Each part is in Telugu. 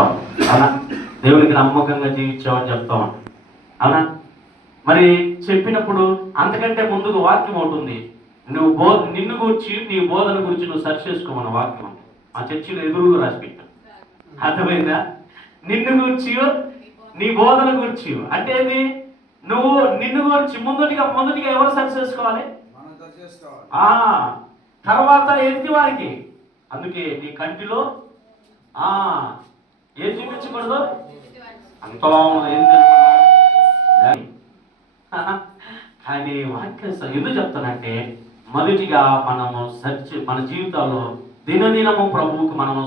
అవునా? దేవునికి నమ్మకంగా జీవించామని చెప్తా ఉంటాం. అవునా? మరి చెప్పినప్పుడు అంతకంటే ముందుకు వాక్యం ఉంటుంది. నిన్ను గురించి నీ బోధన గురించి నువ్వు సర్చ్ చేసుకోమన్న వాక్యం ఉంది. మా చర్చిలో ఎదురుగా రాసి పెట్టాం. అర్థమైందా? నిన్ను గురించి నీ బోధన గురించి అంటే ఏంది? నువ్వు నిన్ను గురించి మొదటిగా ఎవరు సర్చ్ చేసుకోవాలి? తర్వాత ఎదుటి వారికి. అందుకే నీ కంటిలో ఏం చూపించకూడదు? అంత ఏం కానీ వాక్యం ఎందుకు చెప్తానంటే, మొదటిగా మనము మన జీవితాల్లో దినదినము ప్రభువుకు మనము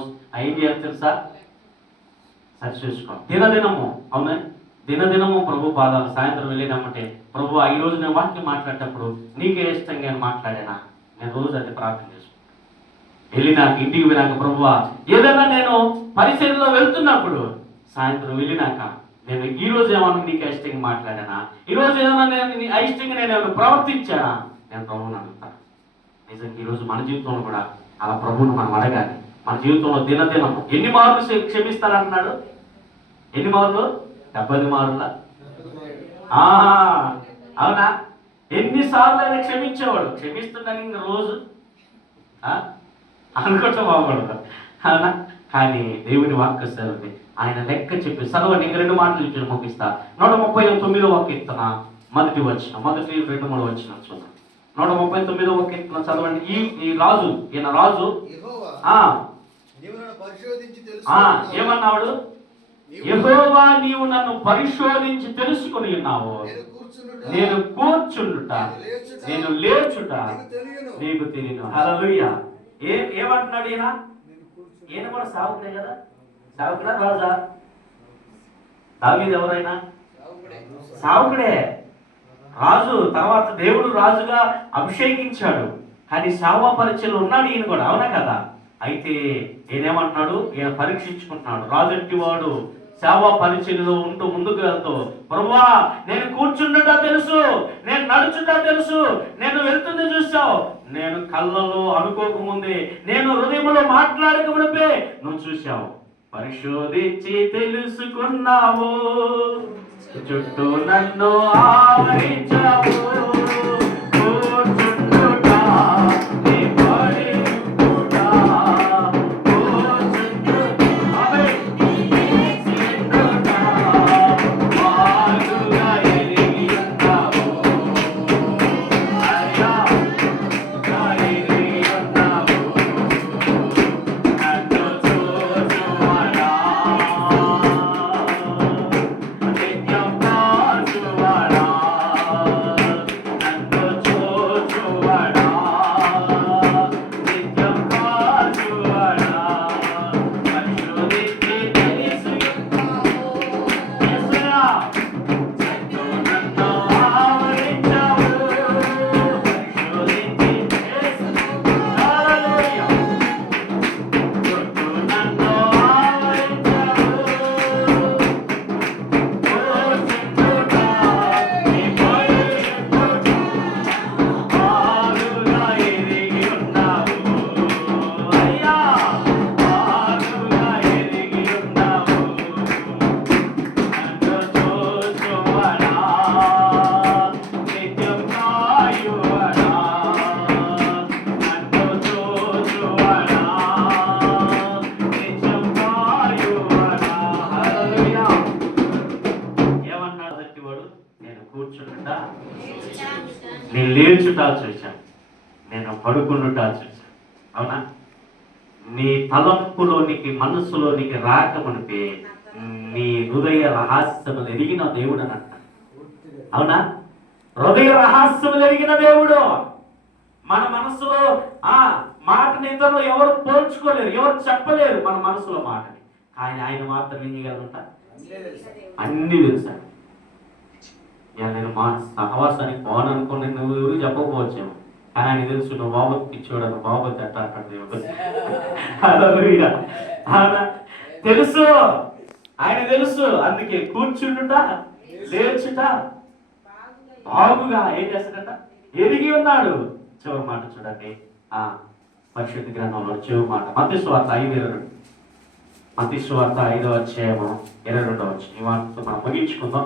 ఏం చేయాలి తెలుసా? సర్చ్ చేసుకోవాలి దినదినము. అవునా? దినదినము ప్రభు పాదాలు సాయంత్రం వెళ్ళినామంటే, ప్రభు ఈ రోజు నేను వాక్యం మాట్లాడేటప్పుడు నీకే ఇష్టంగా నేను మాట్లాడానా? నేను రోజు అది ప్రార్థన చేసుకుంటాను. వెళ్ళినాక ఇంటికి వెళ్ళాక ప్రభువా, ఏదైనా నేను పరిచర్యలో వెళ్తున్నప్పుడు సాయంత్రం వెళ్ళినాక నేను ఈ రోజు ఏమన్నా నీకు అయిష్టంగా మాట్లాడానా? ఈరోజు ఏమన్నా నేను అయిష్టంగా నేను ఏమైనా ప్రవర్తించానా? నేను ప్రభువుని అడుగుతాను. నిజంగా ఈరోజు మన జీవితంలో కూడా అలా ప్రభువుని మనం అడగాలి. మన జీవితంలో దినదినము ఎన్ని మార్లు క్షమిస్తానంటున్నాడు? ఎన్ని మార్లు? 70 మార్లు. అవునా? ఎన్నిసార్లు ఆయన క్షమించేవాడు. క్షమిస్తున్నాను ఇంక రోజు అనుకుంటా బాగుపడదు. అవునా? కానీ దేవుని వాక్య సెలవు ఆయన లెక్క చెప్పి చదవండి. ఇంక 2 మాటలు ఇచ్చి ముగిస్తా. 139వ కీర్తన మొదటి 2-3 వచనం చూద్దాం. 139వ కీర్తన చదవండి. ఈ రాజు ఈయన రాజు ఏమన్నాడు? యెహోవా, నీవు నన్ను పరిశోధించి తెలుసుకుని ఉన్నావు. నేను కూర్చుండుట, నేను లేచుట నీకు తెలియను. హల్లెలూయా. ఏమంటున్నాడు ఈయన? ఈయన కూడా సావుకుడే కదా. సావుకుడా రాజా? దావీదు ఎవరైనా సావుకుడే. రాజు తర్వాత దేవుడు రాజుగా అభిషేకించాడు. కానీ సేవా పరిచయలో ఉన్నాడు ఈయన కూడా. అవునా కదా? అయితే ఈయనేమంటున్నాడు? ఈయన పరీక్షించుకుంటున్నాడు. రాజంటి వాడు సేవా పరిచయలో ఉంటూ ముందుకు వెళ్తూ, ప్రభువా, నేను కూర్చుండుట తెలుసు, నేను నడుచుట తెలుసు, నేను వెళ్తుంది చూసావు, నేను కళ్ళలో అనుకోకముందే, నేను హృదయంలో మాట్లాడకమునిపే నువ్వు చూసావు, పరిశోధించి తెలుసుకున్నావు, చుట్టూ నన్ను ఆవరించావు. నేను లేచుటా చూశాను, నేను పడుకున్నటా చూశాను. అవునా? నీ తలంపులోనికి మనస్సులోనికి రాకమునిపే నీ హృదయ రహస్యములు ఎరిగిన దేవుడు అని అంటారు. అవునా? హృదయ రహస్యములు ఎరిగిన దేవుడు. మన మనసులో మాటని ఇతరులు ఎవరు పోల్చుకోలేరు, ఎవరు చెప్పలేరు మన మనసులో మాటని. కానీ ఆయన మాత్రం ఏం చేయగలంట? అన్ని తెలుసా. నేను మా సహవాసానికి పోను అనుకుని నువ్వు ఎవరు చెప్పకపోవచ్చేమో, కానీ ఆయన తెలుసు నువ్వు బాబుకి ఇచ్చాడు, బాబు ఎట్లా అంటాడు దేవుడు. తెలుసు, ఆయన తెలుసు. అందుకే కూర్చుండుట లేచుట బాగుగా ఏం చేస్తాడట? ఎదిగి ఉన్నాడు. చివరి మాట చూడండి, పరిశుద్ధ గ్రంథంలో చివరి మాట, మత్తయి సువార్త 5:22. మత్తయి సువార్త 5వ అధ్యాయము 22వ వచనం. ఈ వార్తతో మనం ముగించుకుందాం.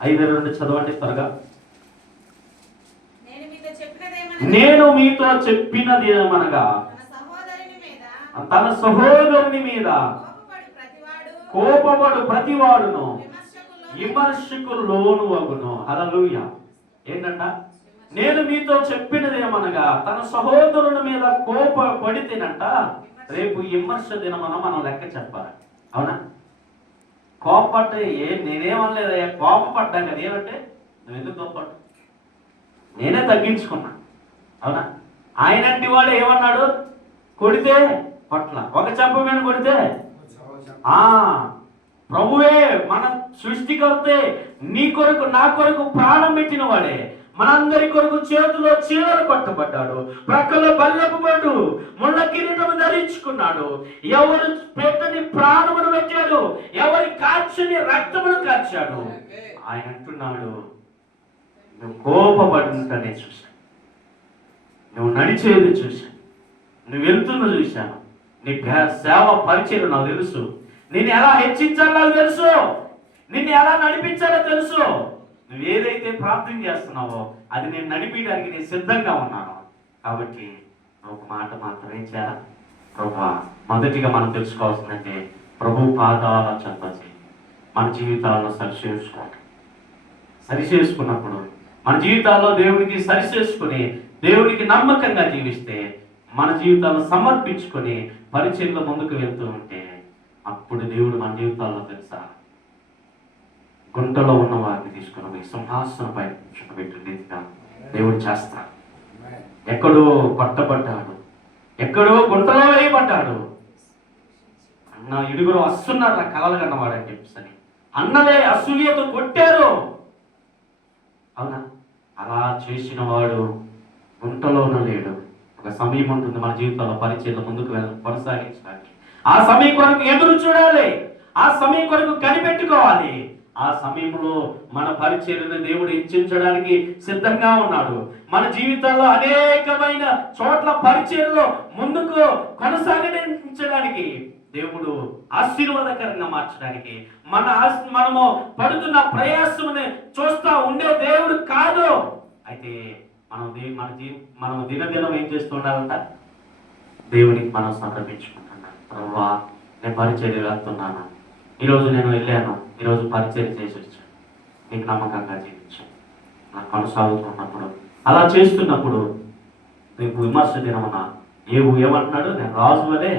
5:22 చదవండి త్వరగా. నేను మీతో చెప్పినది ఏమనగా తన సహోదరుని మీద కోపపడు ప్రతివాడును విమర్శకులు లోను అగును. హల్లెలూయా. ఏంటంట? నేను మీతో చెప్పినది ఏమనగా తన సహోదరుని మీద కోపపడితేనంట రేపు విమర్శ దినమన మనం లెక్క చెప్పాలి. అవునా? కోపపడ్డా నేనేమనలేదయ్యా, కోపపడ్డాం కదా. ఏమంటే నువ్వు ఎందుకు కోపపడ్డా? నేనే తగ్గించుకున్నా. అవునా? ఆయనంటి వాడు ఏమన్నాడు? కొడితే పట్ల ఒక చెంప మీద కొడితే ప్రభువే మన సృష్టికర్తే, నీ కొరకు నా కొరకు ప్రాణం పెట్టిన వాడే, మనందరి కొరకు చేతిలో చీలలు పట్టబడ్డాడు, ప్రక్కలో బల్లెపు పట్టు ముళ్ళ కిరీటము ధరించుకున్నాడు, ఎవరు పెట్టని ప్రాణమును పెట్టాడు, ఎవరి కాల్చని రక్తమును కాల్చాడు. ఆయన అంటున్నాడు, నువ్వు కోపపడుతుంటనే చూశాను, నువ్వు నడిచేది చూశాను, నువ్వు వెళ్తున్నది చూశాను, నీ సేవ పరిచయం నాకు తెలుసు, నిన్ను ఎలా హెచ్చించాలో నాకు తెలుసు, నిన్ను ఎలా నడిపించాలో తెలుసు. నువ్వు ఏదైతే ప్రార్థన చేస్తున్నావో అది నేను నడిపించడానికి నేను సిద్ధంగా ఉన్నాను. కాబట్టి ఒక మాట మాత్రమే చేయాలి. ప్రభువా, మొదటిగా మనం తెలుసుకోవాల్సిందంటే ప్రభు పాదాల చెంత మన జీవితాలను సరిచేసుకున్నప్పుడు మన జీవితాల్లో దేవునికి సరిచేసుకుని దేవునికి నమ్మకంగా జీవిస్తే, మన జీవితాలను సమర్పించుకొని పరిచయంలో ముందుకు వెళ్తూ ఉంటే, అప్పుడు దేవుడు మన జీవితాల్లో తెలుసా గుంటలో ఉన్న వారిని తీసుకుని సింహాసనపై కూర్చోబెట్టిన రీతిగా దేవుడు చేస్తాడు. ఎక్కడో కొట్టబడ్డాడు, ఎక్కడో గుంటలో వేయబడ్డాడు, అన్న ఇడుగురు వస్తున్నారు కలలు కన్నవాడని చెప్పేసి అన్నలే అసూయతో కొట్టారు. అవునా? అలా చేసిన వాడు గుంటలోనూ లేడు. ఒక సమయం ఉంటుంది మన జీవితంలో పరిచయంలో ముందుకు కొనసాగించడానికి. ఆ సమయం కొరకు ఎదురు చూడాలి, ఆ సమయం కొరకు కనిపెట్టుకోవాలి. ఆ సమయంలో మన పరిచర్యను దేవుడు హెచ్చించడానికి సిద్ధంగా ఉన్నాడు. మన జీవితాల్లో అనేకమైన చోట్ల పరిచర్యలో ముందుకు కొనసాగించడానికి, దేవుడు ఆశీర్వాదకరంగా మార్చడానికి, మనము పడుతున్న ప్రయాసముని చూస్తా ఉండే దేవుడు కాదు. అయితే మనం దినదినం ఏం చేస్తూ ఉండాలంట? దేవునికి మనం సమర్పించుకుంటున్నాం. ప్రభువా, నేను పరిచర్య వెళ్తున్నాను, ఈరోజు నేను వెళ్ళాను, ఈరోజు పరిచర్య చేసి వచ్చాను, నీకు నమ్మకంగా జీవించాను. నాకు కొనసాగుతున్నప్పుడు అలా చేస్తున్నప్పుడు నీకు విమర్శ దినమన్నా ఏమంటున్నాడు? నేను రాజు వలే,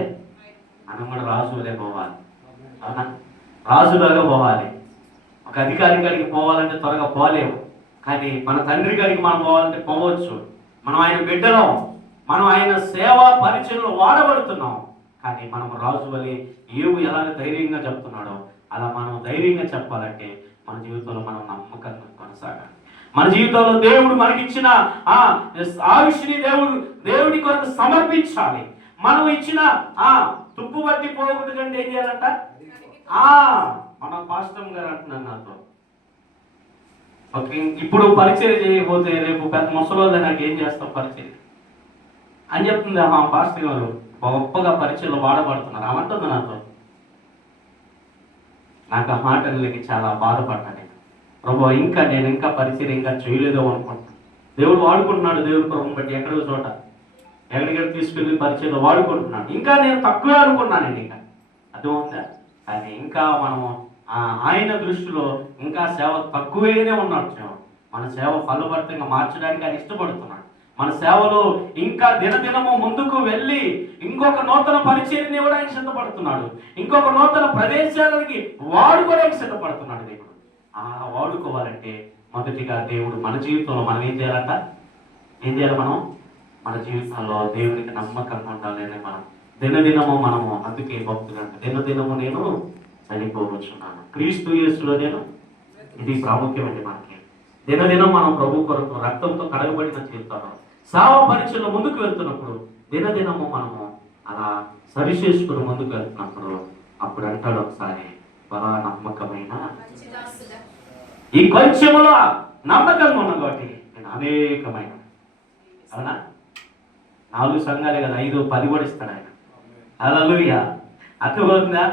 మనం కూడా రాజు వలే పోవాలి. అవునా? రాజులాగా పోవాలి. ఒక అధికారి కాడికి పోవాలంటే త్వరగా పోలేము, కానీ మన తండ్రి కాడికి మనం పోవాలంటే పోవచ్చు. మనం ఆయన బిడ్డలం, మనం ఆయన సేవా పరిచయంలో వాడబడుతున్నాం. కానీ మనం రాజు వలె ఎలాగ ధైర్యంగా చెప్తున్నాడో అలా మనం ధైర్యంగా చెప్పాలంటే మన జీవితంలో మనం నమ్మకంగా కొనసాగాలి. మన జీవితంలో దేవుడు మనకిచ్చిన ఆయుష్ని దేవుడి కొరకు సమర్పించాలి. మనం ఇచ్చిన తుప్పు పట్టి పోకూడదు కంటే ఏం చేయాలంట? మన పాస్టర్ గారు అంటున్నారు నాతో, ఓకే ఇప్పుడు పరిచయం చేయకపోతే రేపు పెద్ద ముసలోళ్ళ నాకు ఏం చేస్తాం పరిచయం అని చెప్తుంది మా పాస్టర్ గారు. గొప్పగా పరిచయంలో వాడబడుతున్నారు అవంటుంది నాతో. నాకు ఆ మాటలకి చాలా బాధపడ్డాను. ప్రభు నేను ఇంకా పరిచయం ఇంకా చేయలేదో అనుకుంటున్నాను. దేవుడు వాడుకుంటున్నాడు, దేవుడి ప్రభుని బట్టి ఎక్కడో చోట ఎక్కడికి తీసుకెళ్ళి పరిచయంలో వాడుకుంటున్నాడు. ఇంకా నేను తక్కువే అనుకున్నానండి, ఇంకా అర్థమవుతుందా? కానీ ఇంకా మనము ఆయన దృష్టిలో ఇంకా సేవ తక్కువేనే ఉన్నట్టు. మన సేవ ఫలభరితంగా మార్చడానికి ఆయన ఇష్టపడుతున్నాడు. మన సేవలో ఇంకా దినదినము ముందుకు వెళ్ళి ఇంకొక నూతన పరిచర్యని ఇవ్వడానికి సిద్ధపడుతున్నాడు. ఇంకొక నూతన ప్రదేశాలకి వాడుకోవడానికి సిద్ధపడుతున్నాడు దేవుడు. వాడుకోవాలంటే మొదటిగా దేవుడు మన జీవితంలో మనం ఏం చేయాలంట? ఏం చేయాలి? మనం మన జీవితంలో దేవునికి నమ్మకంగా ఉండాలి. మనం దినదినము మనము, అందుకే భక్తులు అంటే దినదినము నేను చనిపోవచ్చున్నాను, క్రీస్తు యేసులో నేను. ఇది ప్రాముఖ్యమండి మనకి. దినదినం మనం ప్రభు కొరకు రక్తంతో కడగబడిన జీవితాలు సేవ పరిచయంలో ముందుకు వెళ్తున్నప్పుడు దినదినము మనము అలా సరిచేసుకుని ముందుకు వెళ్తున్నప్పుడు అప్పుడు అంటాడు ఒకసారి, బలా నమ్మకమైన ఈ కొంచెములో నమ్మకంగా ఉన్న కాబట్టి నేను అనేకమైన. అవునా? 4 సంఘాలే కదా, 5, 10 కూడా ఇస్తాడు ఆయన. హల్లెలూయా. అర్థమవుతుందా?